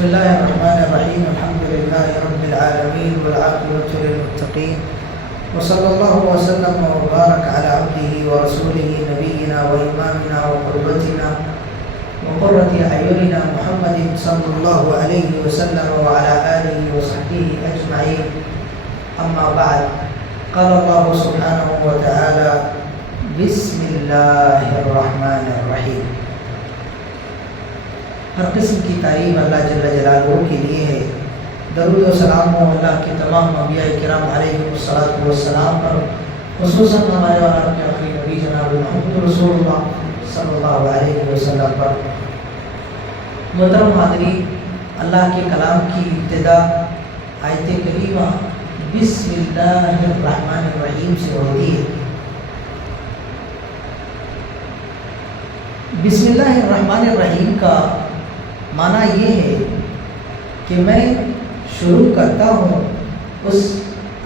بسم الله الرحمن الرحيم. الحمد لله رب العالمين والعاقبة للمتقين وصلى الله وسلم وبارك على عبده ورسوله نبينا وإمامنا وقدوتنا وقرة أعيننا محمد صلى الله عليه وسلم وعلى آله وصحبه أجمعين. أما بعد، قال الله سبحانه وتعالى: بسم الله الرحمن الرحيم. ہر قسم کی تعریف اللہ جل جلالہ کے لیے ہے. درود و سلام ہو اللہ کے تمام انبیاء کرام علیہ السلام پر، خصوصاً ہمارے اور آپ کے آخری نبی جناب محمد رسول اللہ صلی اللہ علیہ وسلم پر. محترم حاضرین، اللہ کے کلام کی ابتدا آیت کریمہ بسم اللہ الرحمن الرحیم سے ہوتی ہے. بسم اللہ الرحمن الرحیم کا معنی یہ ہے کہ میں شروع کرتا ہوں اس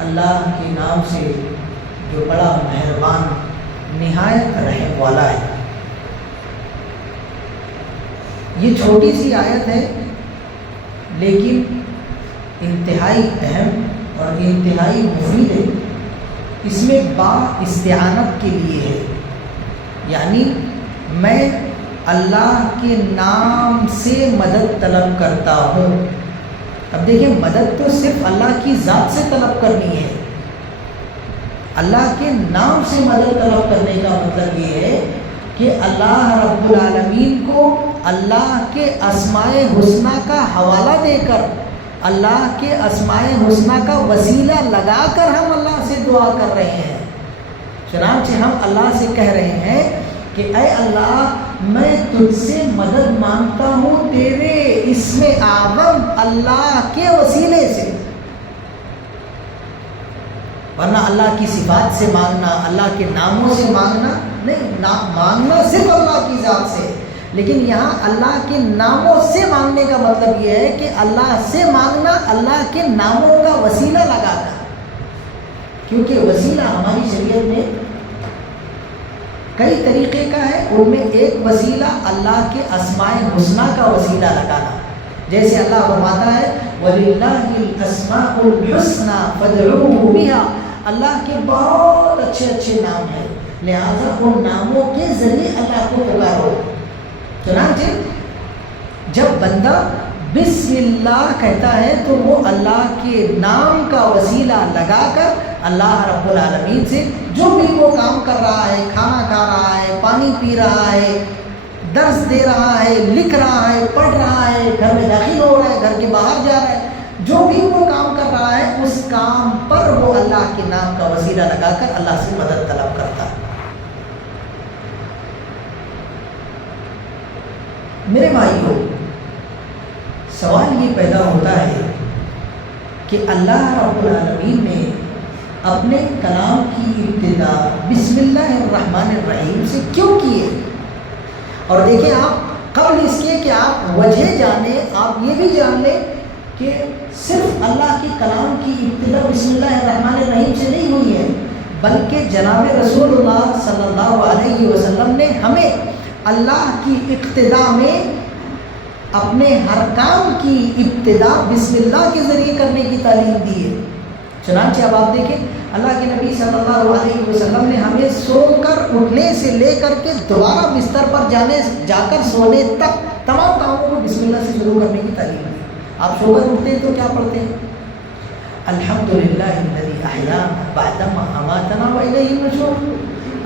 اللہ کے نام سے جو بڑا مہربان نہایت رحم والا ہے. یہ چھوٹی سی آیت ہے لیکن انتہائی اہم اور انتہائی مفید ہے. اس میں با استعانت کے لیے ہے، یعنی میں اللہ کے نام سے مدد طلب کرتا ہوں. اب دیکھیں، مدد تو صرف اللہ کی ذات سے طلب کرنی ہے. اللہ کے نام سے مدد طلب کرنے کا مطلب یہ ہے کہ اللہ رب العالمین کو اللہ کے اسماء حسنہ کا حوالہ دے کر، اللہ کے اسماء حسنہ کا وسیلہ لگا کر ہم اللہ سے دعا کر رہے ہیں. چنانچہ ہم اللہ سے کہہ رہے ہیں کہ اے اللہ، میں تجھ سے مدد مانگتا ہوں تیرے اسم اعظم اللہ کے وسیلے سے. ورنہ اللہ کی صفات سے مانگنا، اللہ کے ناموں سے مانگنا نہیں، مانگنا صرف اللہ کی ذات سے. لیکن یہاں اللہ کے ناموں سے مانگنے کا مطلب یہ ہے کہ اللہ سے مانگنا اللہ کے ناموں کا وسیلہ لگا کر. کیونکہ وسیلہ ہماری شریعت میں کئی طریقے کا ہے. ان میں ایک وسیلہ اللہ کے اسماء حسنہ کا وسیلہ لگانا. جیسے اللہ فرماتا ہے وَلِلَّهِ الْأَسْمَاءُ الْحُسْنَى فَادْعُوهُ بِهَا. اللہ کے بہت اچھے اچھے نام ہیں، لہذا ان ناموں کے ذریعے اللہ کو پکارو. چنانچہ جب بندہ بسم اللہ کہتا ہے تو وہ اللہ کے نام کا وسیلہ لگا کر اللہ رب العالمین سے جو بھی وہ کام کر رہا ہے، کھانا کھا رہا ہے، پانی پی رہا ہے، درس دے رہا ہے، لکھ رہا ہے، پڑھ رہا ہے، گھر میں داخل ہو رہا ہے، گھر کے باہر جا رہا ہے، جو بھی وہ کام کر رہا ہے اس کام پر وہ اللہ کے نام کا وسیلہ لگا کر اللہ سے مدد طلب کرتا ہے. میرے بھائیو، سوال یہ پیدا ہوتا ہے کہ اللہ رب العالمین نے اپنے کلام کی ابتدا بسم اللہ الرحمن الرحیم سے کیوں کیے؟ اور دیکھیں، آپ قبل اس کے کہ آپ وجہ جانیں، آپ یہ بھی جان لیں کہ صرف اللہ کے کلام کی ابتدا بسم اللہ الرحمن الرحیم سے نہیں ہوئی ہے، بلکہ جناب رسول اللہ صلی اللہ علیہ وسلم نے ہمیں اللہ کی اقتدا میں اپنے ہر کام کی ابتدا بسم اللہ کے ذریعے کرنے کی تعلیم دی ہے. چنانچہ اب آپ دیکھیں، اللہ کے نبی صلی اللہ علیہ وسلم نے ہمیں سو کر اٹھنے سے لے کر کے دوبارہ بستر پر جا کر سونے تک تمام کاموں کو بسم اللہ سے شروع کرنے کی تعلیم دی. آپ سو کر اٹھتے ہیں تو کیا پڑھتے ہیں؟ الحمدللہ الذی احیانا بعدما اماتنا والیہ النشور.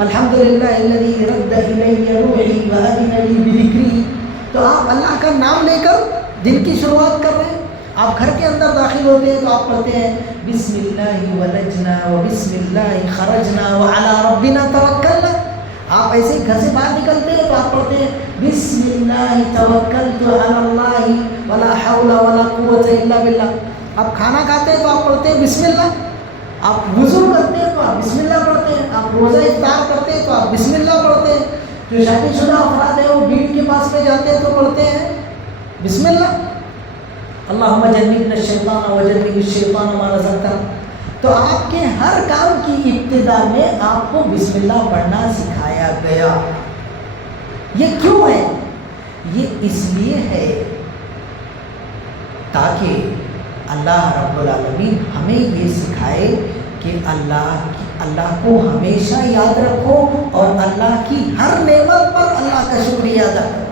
الحمدللہ الذی رد الی روحی واذن لی بذکری. تو آپ اللہ کا نام لے کر دن کی شروعات کر رہے ہیں. آپ گھر کے اندر داخل ہوتے ہیں تو آپ پڑھتے ہیں بسم اللہ ولجنا وبسم اللہ خرجنا وعلی ربنا توکلنا. آپ ایسے ہی گھر سے باہر نکلتے ہیں تو آپ پڑھتے ہیں بسم اللہ توکلت علی اللہ ولا حول ولا قوة الا باللہ. آپ کھانا کھاتے ہیں تو آپ پڑھتے ہیں بسم اللہ. آپ وضو کرتے ہیں تو آپ بسم اللہ پڑھتے ہیں. آپ روزہ افطار کرتے ہیں تو آپ بسم اللہ پڑھتے ہیں. جو شادی شدہ افراد ہیں وہ بھیڑ کے پاس میں جاتے ہیں تو پڑھتے ہیں بسم اللہ. اللہم جنبنا الشیطان وجنب الشیطان ما رزقتنا. تو آپ کے ہر کام کی ابتدا میں آپ کو بسم اللہ پڑھنا سکھایا گیا. یہ کیوں ہے؟ یہ اس لیے ہے تاکہ اللہ رب العالمین ہمیں یہ سکھائے کہ اللہ کو ہمیشہ یاد رکھو اور اللہ کی ہر نعمت پر اللہ کا شکریہ ادا کرو۔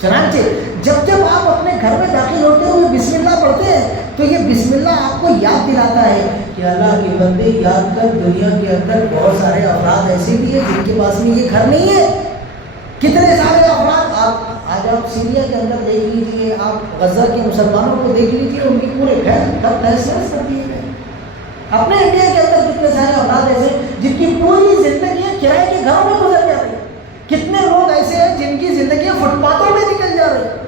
چنانچہ جب آپ اپنے گھر میں داخل ہوتے ہوئے بسم اللہ پڑھتے ہیں تو یہ بسم اللہ آپ کو یاد دلاتا ہے کہ اللہ کے بندے یاد کر، دنیا کے اندر بہت سارے افراد ایسے بھی ہیں جن کے پاس میں یہ گھر نہیں ہے۔ کتنے سارے افراد آج آپ سیریا کے اندر دیکھ لیجیے، آپ غزہ کے مسلمانوں کو دیکھ لیجیے، ان کے پورے گھر تحس نحس کر دیے گئے۔ اپنے انڈیا کے اندر کتنے سارے افراد ایسے جن کی پوری زندگیاں کرائے کے گھروں میں گزر جاتی ہیں۔ کتنے لوگ ایسے ہیں جن کی زندگیاں فٹ پاتھوں میں نکل جا رہی ہیں۔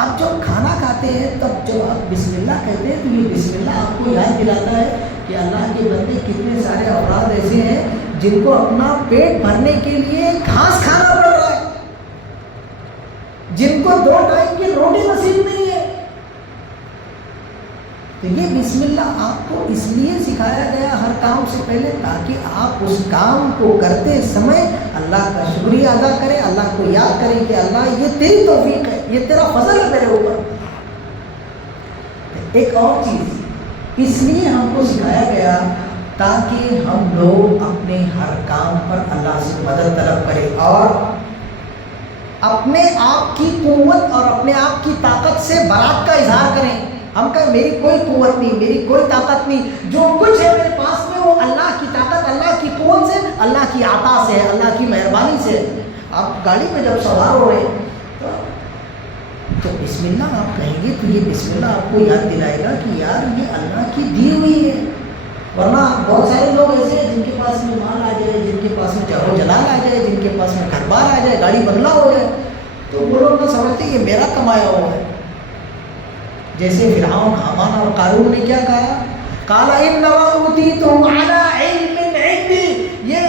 آپ جب کھانا کھاتے ہیں تب جب آپ بسم اللہ کہتے ہیں تو یہ بسم اللہ آپ کو یاد دلاتا ہے کہ اللہ کے بندے کتنے سارے افراد ایسے ہیں جن کو اپنا پیٹ بھرنے کے لیے گھاس کھانا پڑ رہا ہے، جن کو 2 ٹائم کی روٹی نصیب نہیں ہے۔ تو یہ بسم اللہ آپ کو اس لیے سکھایا گیا ہر کام سے پہلے تاکہ آپ اس کام کو کرتے سمے اللہ کا شکریہ ادا کریں، اللہ کو یاد کریں کہ اللہ یہ تیری توفیق ہے، یہ تیرا فضل ہے میرے اوپر۔ ایک اور چیز اس لیے ہم کو سکھایا گیا تاکہ ہم لوگ اپنے ہر کام پر اللہ سے مدد طلب کریں اور اپنے آپ کی قوت اور اپنے آپ کی طاقت سے برات کا اظہار کریں۔ ہم کہیں میری کوئی قوت نہیں، میری کوئی طاقت نہیں، جو کچھ ہے میرے پاس میں وہ اللہ کی طاقت، اللہ کی قوت سے، اللہ کی عطا سے ہے، اللہ کی مہربانی سے ہے۔ آپ گاڑی میں جب سوار ہو رہے ہیں تو بسم اللہ آپ کہیں گے تو یہ بسم اللہ آپ کو یاد دلائے گا کہ یار یہ اللہ کی دی ہوئی ہے۔ ورنہ بہت سارے لوگ ایسے ہیں جن کے پاس میں مال آ جائے، جن کے پاس میں جاہ و جلال آ جائے، جن کے پاس میں گھر بار آ جائے، گاڑی بنگلہ ہو جائے تو وہ لوگ نہ سمجھتے یہ میرا کمایا ہوا ہے۔ جیسے فرعون، حامان اور قارون نے کیا کہا، قال انما اوتیتہ علی علم عندی۔ یہ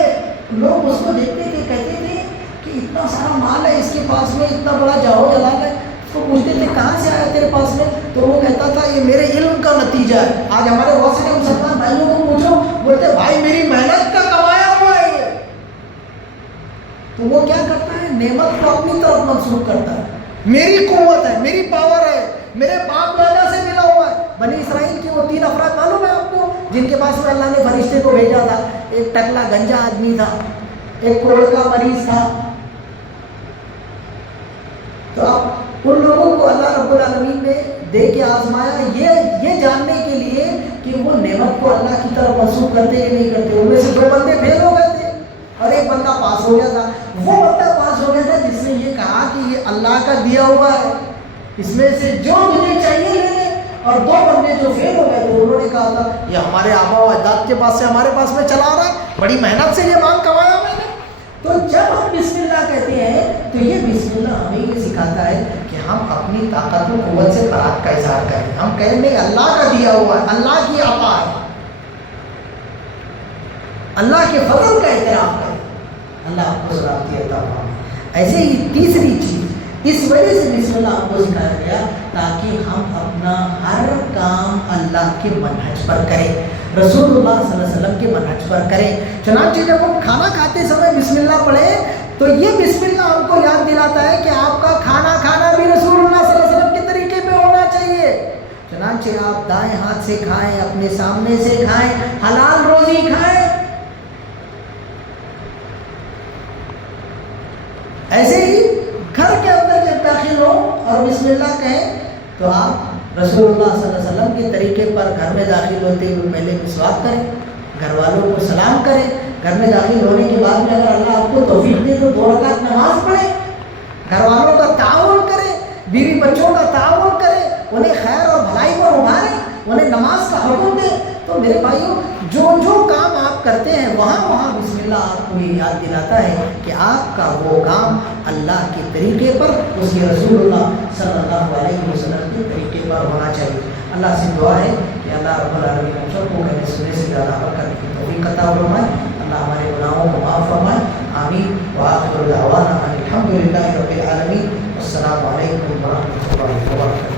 لوگ اس کو دیکھتے تھے، کہتے تھے کہ اتنا سارا مال ہے اس کے پاس میں، اتنا بڑا جاہ و جلال ہے، اس کو پوچھتے تھے کہاں سے آیا تیرے پاس میں، تو وہ کہتا تھا یہ میرے علم کا نتیجہ ہے۔ آج ہمارے بہت سارے مسلمان بھائیوں کو پوچھو، بولتے بھائی میری محنت کا کمایا ہوا ہے یہ۔ تو وہ کیا کرتا ہے، نعمت کو اپنی طرف منسوخ کرتا ہے، میری قوت ہے، میری پاور ہے، میرے باپ دادا سے ملا ہوا ہے۔ بنی اسرائیل کے وہ 3 افراد معلوم ہے آپ کو جن کے پاس میں اللہ نے فرشتے کو بھیجا تھا؟ ایک ٹکلا گنجا آدمی تھا، ایک کوڑ کا مریض تھا۔ تو اب ان لوگوں کو اللہ رب العالمین نے دے کے آزمایا یہ جاننے کے لیے کہ وہ نعمت کو اللہ کی طرف منسوخ کرتے یا نہیں کرتے۔ ان میں سے 2 بندے فیل ہو گئے تھے اور ایک بندہ پاس ہو گیا تھا۔ وہ بندہ پاس ہو گیا تھا جس نے یہ کہا کہ یہ اللہ کا دیا ہوا ہے، اس میں سے جو تجھے چاہیے لے لے۔ اور 2 بندے جو فیل ہو گئے تھے انہوں نے کہا تھا یہ ہمارے آبا و اجداد کے پاس سے ہمارے پاس میں چلا آ رہا ہے، بڑی محنت سے یہ مال کمایا میں نے۔ تو جب ہم بسم اللہ کہتے ہیں تو یہ بسم اللہ ہمیں یہ سکھاتا ہے کہ ہم اپنی طاقت و قوت سے برات کا اظہار کریں۔ ہم کہیں نہیں اللہ کا دیا ہوا ہے، اللہ کی عطا ہے، اللہ کے فضل کا اعتراف کریں، اللہ آپ کو سلامتی عطا فرمائے۔ ایسے ہی تیسری چیز اس وجہ سے بسم اللہ آپ کو سکھایا گیا تاکہ ہم اپنا ہر کام اللہ کے منہج پر کریں، رسول اللہ صلی اللہ علیہ وسلم کے منہج پر کریں۔ چنانچہ جب ہم کھانا کھاتے سمے بسم اللہ پڑھیں تو یہ بسم اللہ ہم کو یاد دلاتا ہے کہ آپ کا کھانا کھانا بھی رسول اللہ صلی اللہ علیہ وسلم کے طریقے پہ ہونا چاہیے۔ چنانچہ آپ دائیں ہاتھ سے کھائیں، اپنے سامنے سے کھائیں، حلال روزی کھائیں۔ ایسے ہی گھر کے اندر جب داخل ہو اور بسم اللہ کہیں تو آپ رسول اللہ صلی اللہ علیہ وسلم کے طریقے پر گھر میں داخل ہوتے ہوئے پہلے مسواک کریں، گھر والوں کو سلام کریں، گھر میں داخل ہونے کے بعد میں اگر اللہ آپ کو توفیق دے تو 2 رکعت نماز پڑھیں، گھر والوں کا تعاون کریں، بیوی بچوں کا تعاون کریں، انہیں خیر اور بھلائی پر ابھاریں، انہیں نماز کا حکم دیں۔ تو میرے بھائیوں جو جو کام آپ کرتے ہیں وہاں بسم اللہ آپ کو یہ یاد دلاتا ہے کہ آپ کا وہ کام اللہ کے طریقے پر، اس کے رسول اللہ صلی اللہ علیہ وسلم کے طریقے پر ہونا چاہیے۔ اللہ سے دعا ہے کہ اللہ رب العالمین ہم سب کو کہنے سننے سے زیادہ عمل کرنے کی توفیق عطا فرمائے، اللہ ہمارے گناہوں کو معاف فرمائے، آمین۔ وآخر دعوانا الحمد للہ رب العالمین، السلام علیکم ورحمۃ اللہ وبرکاتہ۔